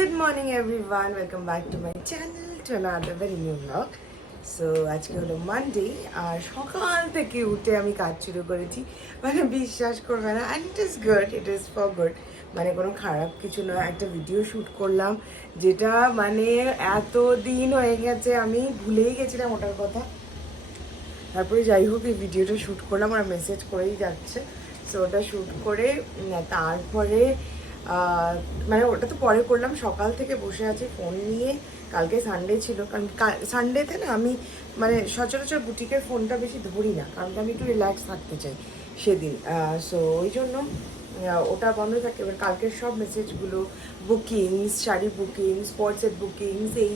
Good morning everyone, welcome back to my channel to another very new vlog. So আজকে হলো Monday আর সকাল থেকে উঠে আমি কাজ শুরু করেছি, মানে বিশ্বাস করবে না, and it is for good, মানে কোনো খারাপ কিছু নয়। একটা ভিডিও শ্যুট করলাম যেটা মানে এত দিন হয়ে গেছে আমি ভুলেই গেছিলাম ওটার কথা। তারপরে যাই হোক এই ভিডিওটা শ্যুট করলাম আর মেসেজ করেই যাচ্ছে। সো ওটা শ্যুট করে তারপরে মানে ওটা তো পরে করলাম, সকাল থেকে বসে আছি ফোন নিয়ে। কালকে সানডে ছিল, কারণ সানডেতে না আমি মানে সচরাচর বুটিকের ফোনটা বেশি ধরি না, কারণ আমি একটু রিল্যাক্স থাকতে চাই সেদিন। সো ওই জন্য ওটা বন্ধ থাকে। এবার কালকের সব মেসেজগুলো, বুকিংস, শাড়ি বুকিংস, স্পোর্টসের বুকিংস, এই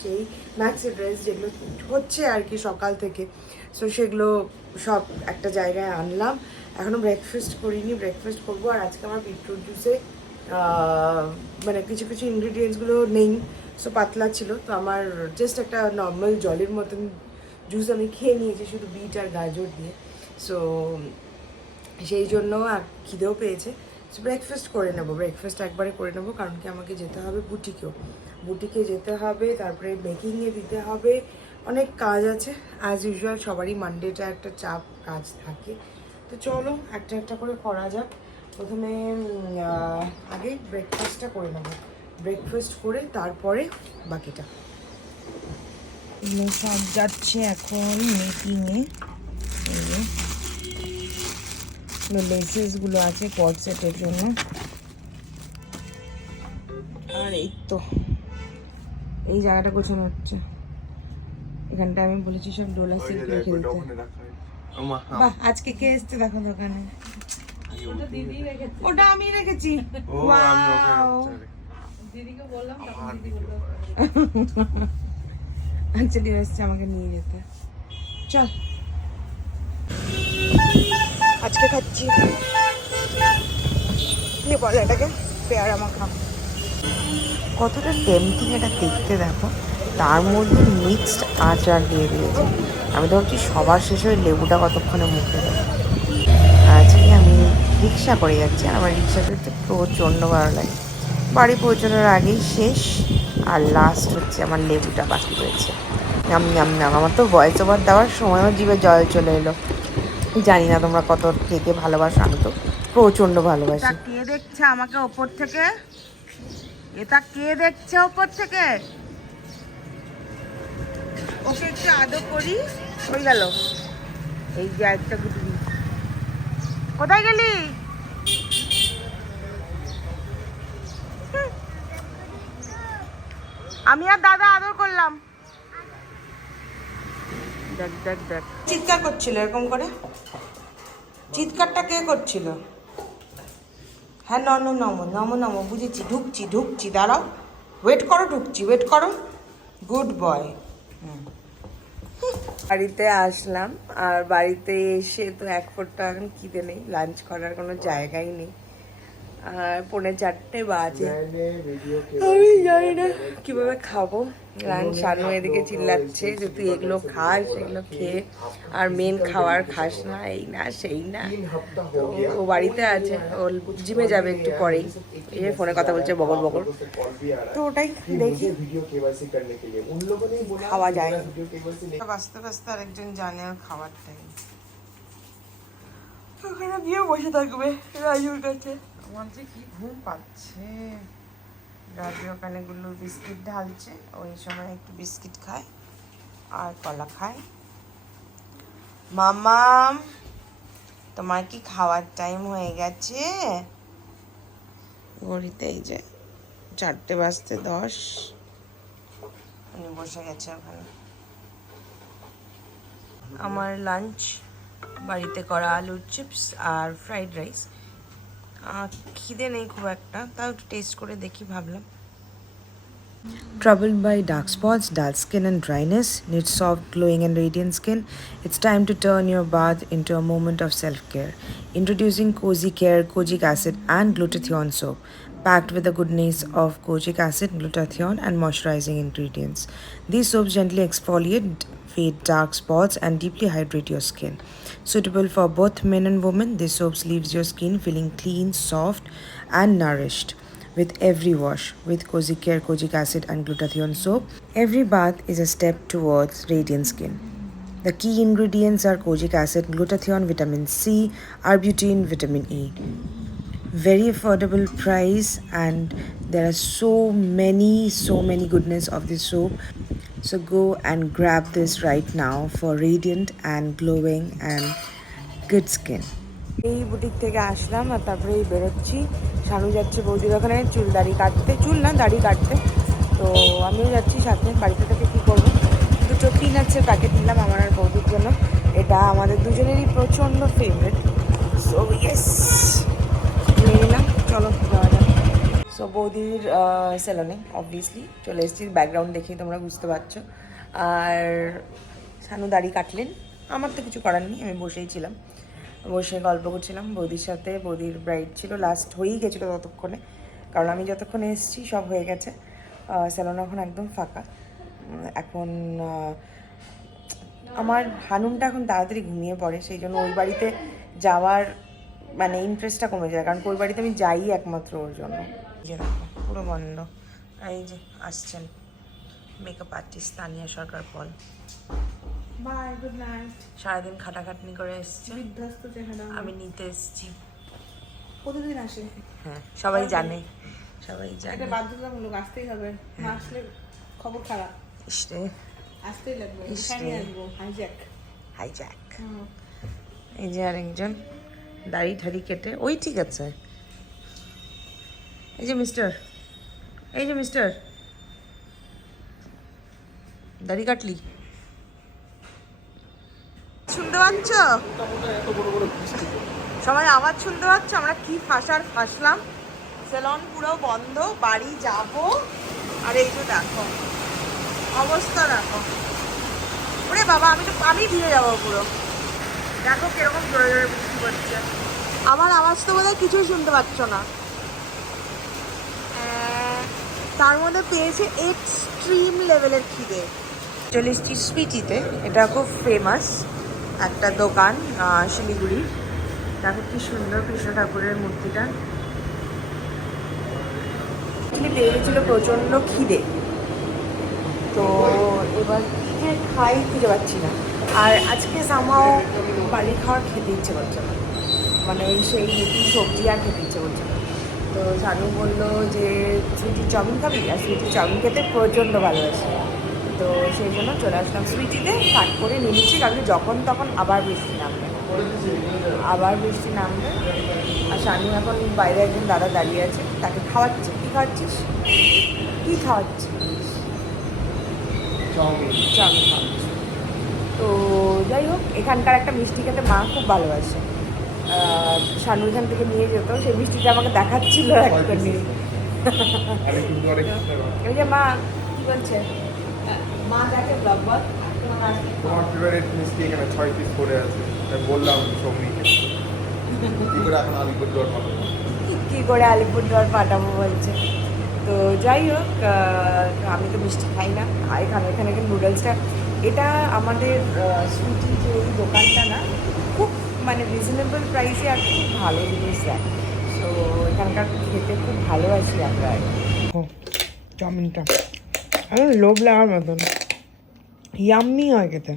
সেই ম্যাক্সি ড্রেস যেগুলো হচ্ছে আর কি সকাল থেকে, সো সেগুলো সব একটা জায়গায় আনলাম। এখনও ব্রেকফাস্ট করিনি, ব্রেকফাস্ট করবো। আর আজকে আমার বিটরুট জুসে মানে কিছু কিছু ইনগ্রিডিয়েন্টসগুলো নেই, সো পাতলা ছিল, তো আমার জাস্ট একটা নর্মাল জলের মতন জুস আমি খেয়ে নিয়েছি শুধু বিট আর গাজর দিয়ে। সো সেই জন্য আর খিদেও পেয়েছে, সো ব্রেকফাস্ট করে নেবো, ব্রেকফাস্ট একবারে করে নেবো। কারণ কি আমাকে যেতে হবে বুটিকে যেতে হবে, তারপরে মেকিংয়ে দিতে হবে, অনেক কাজ আছে। অ্যাজ ইউজুয়াল সবারই মানডেটা একটা চাপ কাজ থাকে। তো চলো একটা একটা করে করা যাক। প্রথমে আগে ব্রেকফাস্টটা করে নেবো, ব্রেকফাস্ট করে তারপরে বাকিটা। এগুলো সব যাচ্ছে এখন মেকিংয়ে। লেসেসগুলো আছে কট সেটের জন্য। আর এই তো এই জায়গাটা গোছানো হচ্ছে, এখানটা আমি বলেছি সব ডোলা সিল্ক রেখে দিতে। বাহ, আজকে কে এসছে দেখো দোকানে? ওটা আমি রেখেছি। দিদিকে বললাম, অ্যাকচুয়ালি এসছে আমাকে নিয়ে যেতে। চল আজকে খাচ্ছি কি বলে এটাকে, পেয়ারা মাখা। কতটা টেম্পটিং এটা দেখতে দেখো, তার মধ্যে মিক্সড আচার দিয়ে দিয়েছে। আমি তো ভাবছি সবার শেষে ওই লেবুটা কতক্ষণে মুখে দেবো। আজকে আমি রিক্সা করে যাচ্ছি, আর আমার রিক্সা করতে প্রচণ্ড ভালো লাগে। বাড়ি পৌঁছানোর আগেই শেষ, আর লাস্ট হচ্ছে আমার লেবুটা বাকি রয়েছে। নাম নাম নাম, আমার তো ভয়েস ওভার দেওয়ার সময়ও জিভে জল চলে এলো। জানি না তোমরা কত থেকে ভালোবাসো, আমি তো প্রচণ্ড ভালোবাসি। কে দেখছে আমাকে ওপর থেকে? এটা কে দেখছে ওপর থেকে? ওকে একটু আদর করি। হয়ে গেল এই যে একটা গুটি। কোথায় গেলি? আমি আর দাদা আদর করলাম। দেখ দেখ দেখ, চিৎকার করছিল এরকম করে। চিৎকারটা কে করছিল? হ্যাঁ নমো নমো নমো নমো, বুঝেছি, ঢুকছি, দাঁড়াও, ওয়েট করো, ওয়েট করো, গুড বয়। বাড়িতে আসলাম, আর বাড়িতে এসে তো এক ফোঁটা এখন খিদে নেই, লাঞ্চ করার কোনো জায়গাই নেই। আর 4:45 বাজে, আমি জানি না কীভাবে খাবো লাঞ্চ। শানু এদিকে চিল্লাচ্ছে যে তুই এগুলো খাস, এগুলো খেয়ে আর মেন খাওয়ার খাস না, এই না সেই না। তো ও বাড়িতে আছে, ও জিমে যাবে একটু পরেই, এই ফোনে কথা বলছে বগল, তো ওটাই দেখি খাওয়া যায়। বাঁচতে বাঁচতে আরেকজন জানে আর খাওয়ার টাইম, ওখানে গিয়ে বসে থাকবে রাজুর কাছে। আমার যে কি ঘুম পাচ্ছে। রাজু ওখানে গুলো বিস্কিট ঢালছে, ওই সময় একটু বিস্কিট খায় আর কলা খায়। মামাম, তোমার কি খাওয়ার টাইম হয়ে গেছে? ঘড়িতে এই যে 4:10 উনি বসে গেছে ওখানে। আমার লাঞ্চ বাড়িতে করা আলুর চিপস আর ফ্রাইড রাইস। খিদে নেই খুব একটা, তাও একটু টেস্ট করে দেখি ভাবলাম। Troubled by dark spots, dull skin and dryness, need soft, glowing and radiant skin? It's time to turn your bath into a moment of self-care. Introducing Cozy Care Kojic Acid and Glutathione Soap, packed with the goodness of kojic acid, glutathione and moisturizing ingredients. These soaps gently exfoliate, fade dark spots and deeply hydrate your skin. Suitable for both men and women, these soaps leaves your skin feeling clean, soft and nourished. with every wash with Cozy Care Kojic Acid and Glutathione soap. Every bath is a step towards radiant skin. The key ingredients are kojic acid, glutathione, vitamin C, arbutin, vitamin E. Very affordable price, and there are so many goodness of this soap. So go and grab this right now for radiant and glowing and good skin. এই boutique থেকে আসলাম আর তারপরে বেরোচ্ছি। শানু যাচ্ছে বৌদির ওখানে চুল দাড়ি কাটতে, চুল না দাড়ি কাটতে। তো আমিও যাচ্ছি সাথে। বাড়িতে থেকে কী করবো, দুটো পিনাটসের প্যাকেট নিলাম আমার আর বৌদির জন্য। এটা আমাদের দুজনেরই প্রচণ্ড ফেভারিট। সো ইয়েস, নিয়ে নিলাম, চলো যাওয়া যাক। সো বৌদির সেলনে অবভিয়াসলি চলে এসেছি, ব্যাকগ্রাউন্ড দেখেই তোমরা বুঝতে পারছো। আর শানু দাড়ি কাটলেন, আমার তো কিছু করার নেই, আমি বসেই ছিলাম, বসে গল্প করছিলাম বৌদির সাথে। বৌদির ব্রাইড ছিল, লাস্ট হয়েই গেছিলো ততক্ষণে, কারণ আমি যতক্ষণে এসেছি সব হয়ে গেছে। স্যালন এখন একদম ফাঁকা। এখন আমার হানুমটা এখন তাড়াতাড়ি ঘুমিয়ে পড়ে, সেই জন্য ওই বাড়িতে যাওয়ার মানে ইন্টারেস্টটা কমে যায়, কারণ ওই বাড়িতে আমি যাই একমাত্র ওর জন্য। যে দেখো পুরো বন্ধ। এই যে আসছেন makeup artist Tania Sarkar Pal. Bye, good night. সারাদিন খাটাখাটনি করে এসছে, বিধ্বস্ত চেহারা। আমি নিতে এসেছি। প্রতিদিন আসে? হ্যাঁ, সবাই জানে, সবাই জানে। এটা বাধ্যতামূলক, আসতেই হবে, না আসলে খবর খারাপ। ইসরে আসতেই লাগবে, এখানে আসবো। Hijack hijack. এই যে আরেকজন দাড়ি ঠাড়ি কেটে, ওই ঠিক আছে। এই যে মিস্টার, এই যে মিস্টার, দাড়ি কাটলি? শুনতে পাচ্ছ সবাই আওয়াজ শুনতে পাচ্ছ? আমরা কি ফাঁসলাম। সেলন পুরো বন্ধ, বাড়ি যাব। আর এই যে দেখো অবস্থা, দেখো ওরে বাবা, আমি ভিজে যাবো পুরো। দেখো কিরকম জোরে জোরে বৃষ্টি পড়ছে। আমার আওয়াজ তো বোধহয় কিছুই শুনতে পাচ্ছ না। তার মধ্যে পেয়েছে এক্সট্রিম লেভেলের খিদে। চলে এসেছি সুইটিতে, এটা খুব ফেমাস একটা দোকান শিলিগুড়ির। দেখো কি সুন্দর কৃষ্ণ ঠাকুরের মূর্তিটা। পেয়ে গেছিল প্রচণ্ড খিদে, তো এবার কি যে খাই খুঁজে পাচ্ছি না। আর আজকে সামাও বাড়ি খাওয়ার খেতে ইচ্ছে করছে না, মানে সেই নতুন সবজি আর খেতে ইচ্ছে করছে না। তো শানু বললো যে সুইটির চাউমিন খাবি, আর সুইটির চাউমিন খেতে প্রচণ্ড ভালোবাসে। তো সেই জন্য চলে আসলাম সুইটিতে, কাট করে নিয়ে নিচ্ছি, কারণ যখন তখন আবার বৃষ্টি নামবে, আবার বৃষ্টি নামবে। আর শানু এখন বাইরে একজন দাদা দাঁড়িয়ে আছে, তাকে খাওয়াচ্ছে। কী খাওয়াচ্ছিস? কী খাওয়াচ্ছিস? চাউমিন খাওয়াচ্ছি। তো যাই হোক, এখানকার একটা মিষ্টি খেতে মা খুব ভালোবাসে। শানু এখান থেকে নিয়ে যেত, সেই মিষ্টিটা আমাকে দেখাচ্ছিল একটা নিয়ে। ওই যে মা কি বলছে, মা দেখে ব্লগ বল। তোমার ফেভারিট মিষ্টি এখানে 6 পিস পড়ে আছে, আমি বললাম সৌমিকে কি করে এখন আলিপুরদুয়ার পাঠাবো, কী করে আলিপুরদুয়ার পাঠাবো বলছে। তো যাই হোক, আমি তো মিষ্টি খাই না। আর এখানে নুডলসটা, এটা আমাদের সুইটি যে এই দোকানটা না, খুব মানে রিজনেবল প্রাইসে আর খুব ভালো জিনিস দেয়। তো এখানকার খেতে খুব ভালোবাসি আমরা। চাউমিনটা এখন লোভ লাগার মতন ইয়াম্মি হয় খেতে।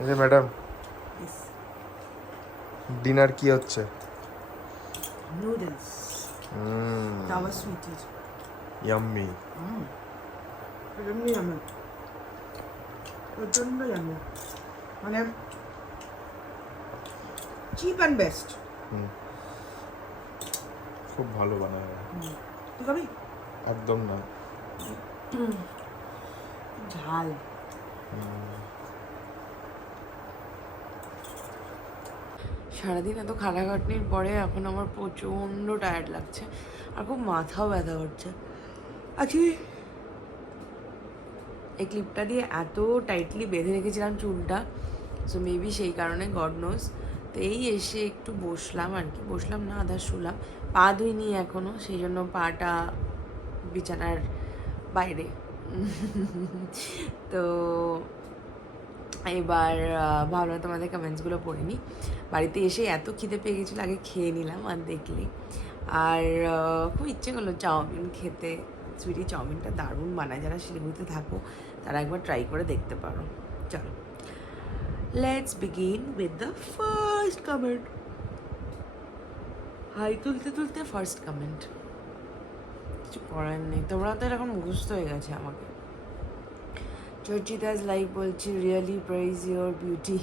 এই যে ম্যাডাম, ডিনার কি হচ্ছে? নুডলস, তাওয়া সুইটির। ইয়াম্মি। প্রচণ্ড ইয়াম্মি, মানে চিপ অ্যান্ড বেস্ট। খুব ভালো বানায়। তুই খাবি? একদম না, ঝাল। সারাদিন এত খাটাখাটনির পরে এখন আমার প্রচণ্ড টায়ার্ড লাগছে, আর খুব মাথাও ব্যথা করছে। আজকে এই ক্লিপটা দিয়ে এত টাইটলি বেঁধে রেখেছিলাম চুলটা, সো মেবি সেই কারণে, গড নোজ। তো এই এসে একটু বসলাম আর কি, বসলাম না আধা শুলাম, পা ধুইনি এখনও, সেই জন্য পাটা বিছানার বাইরে। তো এবার ভাবলাম তোমাদের কমেন্টসগুলো পড়ে নিই। বাড়িতে এসে এত খিদে পেয়ে গেছিলো, আগে খেয়ে নিলাম আর দেখলি। আর খুব ইচ্ছে করলো চাউমিন খেতে। সুইটি চাউমিনটা দারুণ বানায়, যারা শিলিগুড়িতে থাকো তারা একবার ট্রাই করে দেখতে পারো। চলো, let's begin with the first comment. হাই তুলতে তুলতে ফার্স্ট কমেন্ট, কিছু করার নেই, তোমরা তো এরকম মুখস্থ হয়ে গেছে আমাকে। চর্চিতাস লাইক বলছি রিয়েলি প্রাইজ ইউর বিউটি।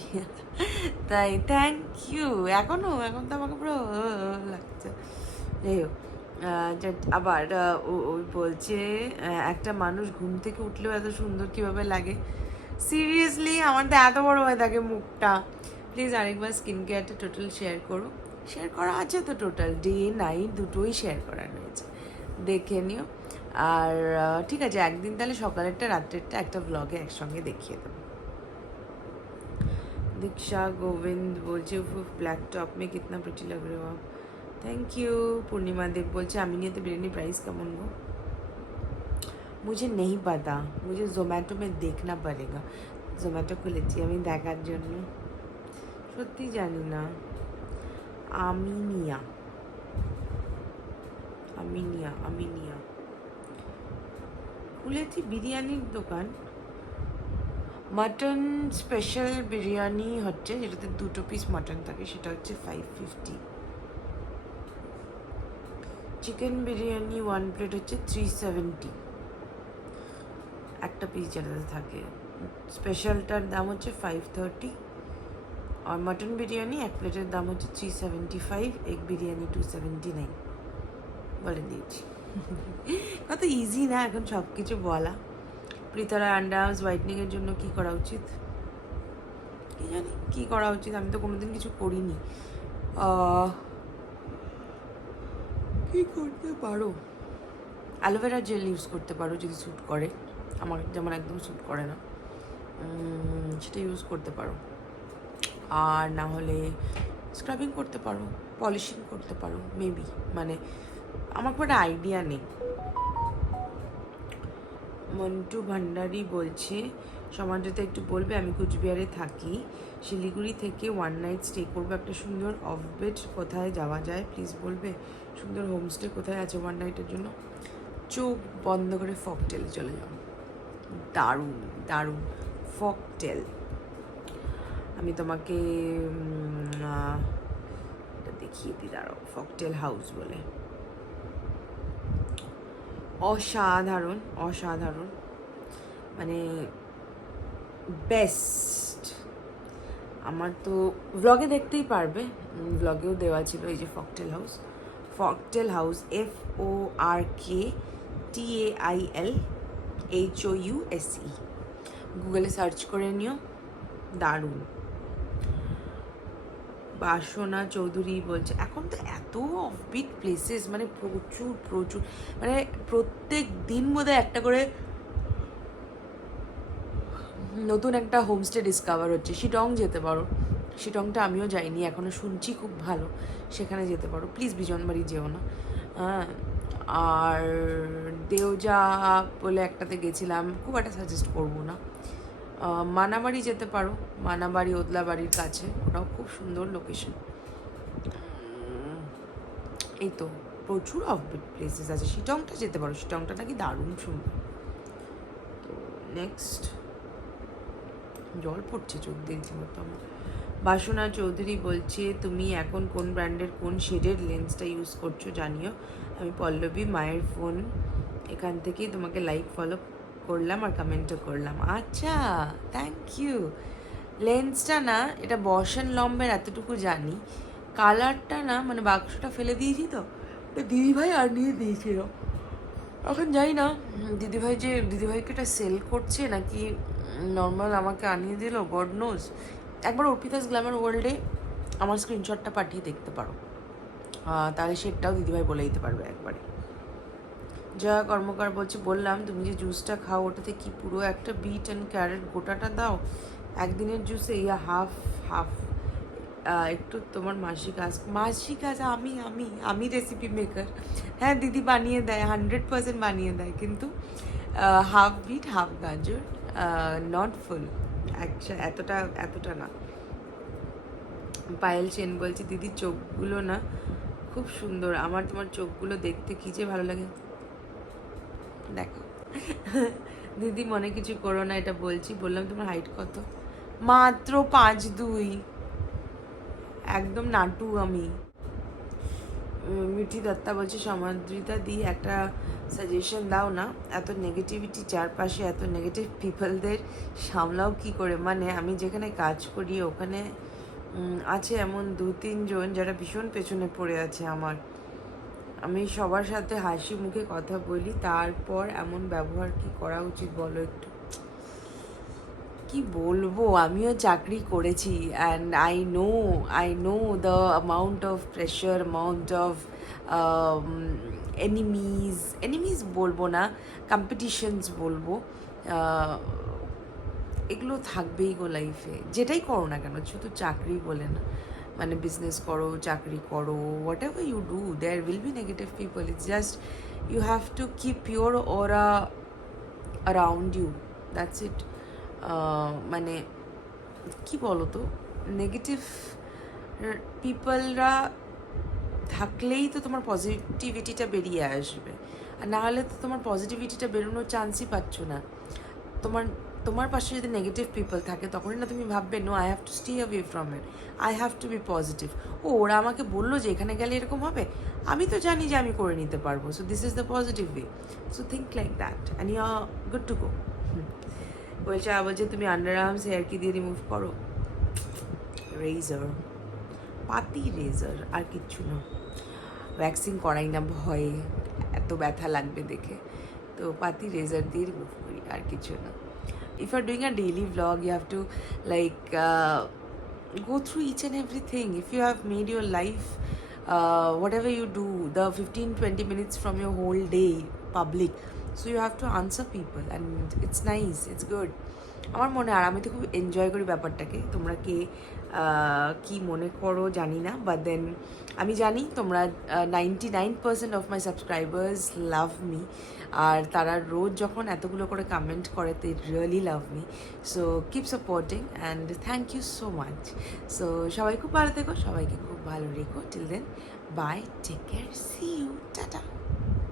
তাই, থ্যাংক ইউ। এখন তো আমাকে পুরো লাগছে। যাই হোক, আবার ওই বলছে একটা মানুষ ঘুম থেকে উঠলেও এত সুন্দর কীভাবে লাগে। সিরিয়াসলি আমার তো এত বড় হয়ে থাকে মুখটা। প্লিজ আরেকবার স্কিন কেয়ারটা টোটাল শেয়ার করো। শেয়ার করা আছে তো, টোটাল ডে নাইট দুটোই শেয়ার করা রয়েছে, দেখে নিও। আর ঠিক আছে, একদিন তাহলে সকালেরটা রাত্রেরটা একটা ব্লগে একসঙ্গে দেখিয়ে দেবো। दीक्षा गोविंद बोलছে ब्लैक टॉप में कितना प्रिटी लग रहे हो आप। Thank you. पूर्णिमा देव बोलছে আমি নিয়ে তো बिरयानी प्राइस কেমন গো। मुझे नहीं पता, मुझे जोमेटो में देखना पड़ेगा। जोमेटो খুলেছি আমি দেখার জন্য, সত্যি জানি না। আমিনিয়া আমিনিয়া আমিনিয়া খুলেছি বিরিয়ানির দোকান। মাটন স্পেশাল বিরিয়ানি হচ্ছে, যেটাতে 2 পিস মাটন থাকে, সেটা হচ্ছে 550। চিকেন বিরিয়ানি 1 প্লেট হচ্ছে 370, একটা পিস যেটাতে থাকে। স্পেশালটার দাম হচ্ছে 530, আর মাটন বিরিয়ানি 1 প্লেটের দাম হচ্ছে 375, এগ বিরিয়ানি 279। বলে দিয়েছি। কত ইজি না এখন সব কিছু বলা। পৃথারা আন্ডার্স হোয়াইটনিংয়ের জন্য কী করা উচিত, কি জানি কী করা উচিত, আমি তো কোনোদিন কিছু করিনি। কী করতে পারো, অ্যালোভেরা জেল ইউজ করতে পারো যদি স্যুট করে। আমার যেমন একদম স্যুট করে না, সেটা ইউজ করতে পারো। আর না হলে স্ক্রাবিং করতে পারো, পলিশিং করতে পারো মেবি, মানে আমার খুব একটা আইডিয়া নেই। মন্টু ভান্ডারি বলছে সমাজতে একটু বলবে, আমি কুচবিহারে থাকি, শিলিগুড়ি থেকে 1 নাইট স্টে করবো, একটা সুন্দর অফবেড কোথায় যাওয়া যায় প্লিজ বলবে। সুন্দর হোমস্টে কোথায় আছে 1 নাইটের জন্য? চোখ বন্ধ করে ফকটেল চলে যাও, দারুণ দারুণ ফকটেল। আমি তোমাকে এটা দেখিয়ে দিই, দাঁড়াও, ফকটেল হাউস বলে, অসাধারণ অসাধারণ, মানে বেস্ট। আমার তো ব্লগে দেখতেই পারবে, ব্লগেও দেওয়া ছিল এই যে ফকটেল হাউস। ফকটেল হাউস FORKTAILHOUSE, গুগলে সার্চ করে নিও, দারুণ। বাসনা চৌধুরী বলছে এখন তো এত অফবিট প্লেসেস, মানে প্রচুর প্রচুর, মানে প্রত্যেক দিন বোধহয় একটা করে নতুন একটা হোমস্টে ডিসকভার হচ্ছে। শিটং যেতে পারো, শিটংটা আমিও যাইনি এখনও, শুনছি খুব ভালো, সেখানে যেতে পারো। প্লিজ বিজনবাড়ি যেও না। আর দেওজা বলে একটাতে গেছিলাম, খুব একটা সাজেস্ট করবো না। মানাবাড়ি যেতে পারো, মানাবাড়ি ওদলাবাড়ির কাছে, ওটাও খুব সুন্দর লোকেশন। এই তো প্রচুর অফবিট প্লেসেস আছে। শিটংটা যেতে পারো, শিটংটা নাকি দারুণ সুন্দর। তো নেক্সট, জল পড়ছে চোখ দেখছি মতো আমার। বাসনা চৌধুরী বলছে তুমি এখন কোন ব্র্যান্ডের কোন শেডের লেন্সটা ইউজ করছো জানিও। আমি পল্লবী, মায়ের ফোন, এখান থেকেই তোমাকে লাইক ফলো করলাম আর কমেন্টও করলাম। আচ্ছা, থ্যাংক ইউ। লেন্সটা না, এটা বশ অ্যান্ড লম্বের, এতটুকু জানি। কালারটা না, মানে বাক্সটা ফেলে দিয়েছি তো, ওটা দিদিভাই আনিয়ে দিয়েছিল। এখন যাই না দিদিভাইকে এটা সেল করছে নাকি নর্মাল আমাকে আনিয়ে দিল, গড নোজ। একবার অর্পিতাস গ্ল্যামার ওয়ার্ল্ডে আমার স্ক্রিনশটটা পাঠিয়ে দেখতে পারো, তাহলে সেটাও দিদিভাই বলে দিতে পারবে একবারে। জয়া কর্মকার বলছে বললাম তুমি যে জুসটা খাও ওটাতে কি পুরো একটা বিট অ্যান্ড ক্যারেট গোটাটা দাও একদিনের জুসে, ইয়া হাফ হাফ? একটু তোমার মাসি কাজ আমি রেসিপি মেকার। হ্যাঁ দিদি বানিয়ে দেয়, 100% বানিয়ে দেয়, কিন্তু হাফ বিট হাফ গাজর, নট ফুল। এতটা এতটা না। পায়েল সেন বলছে দিদি চোখগুলো না খুব সুন্দর, আমার তোমার চোখগুলো দেখতে কি যে ভালো লাগে। দেখো দিদি মনে কিছু করো না, এটা বলছি। বললাম তোমার হাইট কত? মাত্র 5'2", একদম নাটু আমি। মিঠি দত্তা বলছে সমাদ্রিতা দি একটা সাজেশন দাও না, এত নেগেটিভিটি চারপাশে, এত নেগেটিভ পিপলদের সামলাও কি করে? মানে আমি যেখানে কাজ করি ওখানে আছে এমন 2-3 জন যারা ভীষণ পেছনে পড়ে আছে আমার। আমি সবার সাথে হাসি মুখে কথা বলি, তারপর এমন ব্যবহার কি করা উচিত বলো একটু? কি বলবো, আমিও চাকরি করেছি and I know the amount of pressure, amount of enemies বলবো না, কম্পিটিশনস বলবো, এগুলো থাকবেই গো লাইফে, যেটাই করো না কেন, শুধু চাকরি বলে না, মানে বিজনেস করো, চাকরি করো, whatever you do, there will be negative people. It's just you have to keep your aura around you, that's it. মানে কি বলো তো, নেগেটিভ পিপলরা থাকলেই তো তোমার পজিটিভিটিটা বেরিয়ে আসবে, আর না হলে তো তোমার পজিটিভিটিটা বেরোনোর চান্সই পাচ্ছ না। তোমার পাশে যদি নেগেটিভ পিপল থাকে তখনই না তুমি ভাববে no, I have to stay away from it, I have to be positive. ওরা আমাকে বললো যে এখানে গেলে এরকম হবে, আমি তো জানি যে আমি করে নিতে পারবো, so this is the positive way, so think like that and you are good to go. বলছে আবার যে তুমি আন্ডার আর্মস হেয়ার কি দিয়ে রিমুভ করো? রেজার, পাতি রেজার, আর কিচ্ছু না। ভ্যাকসিন করাই না ভয়ে, এত ব্যথা লাগবে দেখে, তো পাতি রেজার দিয়ে রিমুভ করি, আর কিছু না। If you're doing a daily vlog, you have to like go through each and everything. If you have made your life, whatever you do, the 15-20 minutes from your whole day public, so you have to answer people and it's nice, it's good. আমার মনে হয়, আর আমি তো খুব enjoy করি ব্যাপারটাকে। তোমরা কে কি মনে করো জানি না, বাট দেন আমি জানি তোমরা 99% of my subscribers love me, আর তারা রোজ যখন এতগুলো করে কমেন্ট করে they really love me, so keep supporting and thank you so much. So সবাই খুব ভালো থেকো, সবাইকে খুব ভালো রেখো। Till then bye, take care, see you, tata.